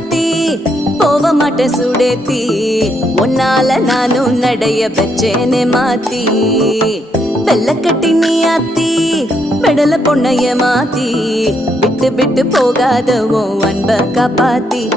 மாத்தி போக மாட்டேன் சுடேத்தி உன்னால நானும் நடைய வச்சேனே மாத்தி வெள்ள கட்டி நீ ஆத்தி பெடல பொண்ணைய மாத்தி விட்டு விட்டு போகாத உன் அன்ப காப்பாத்தி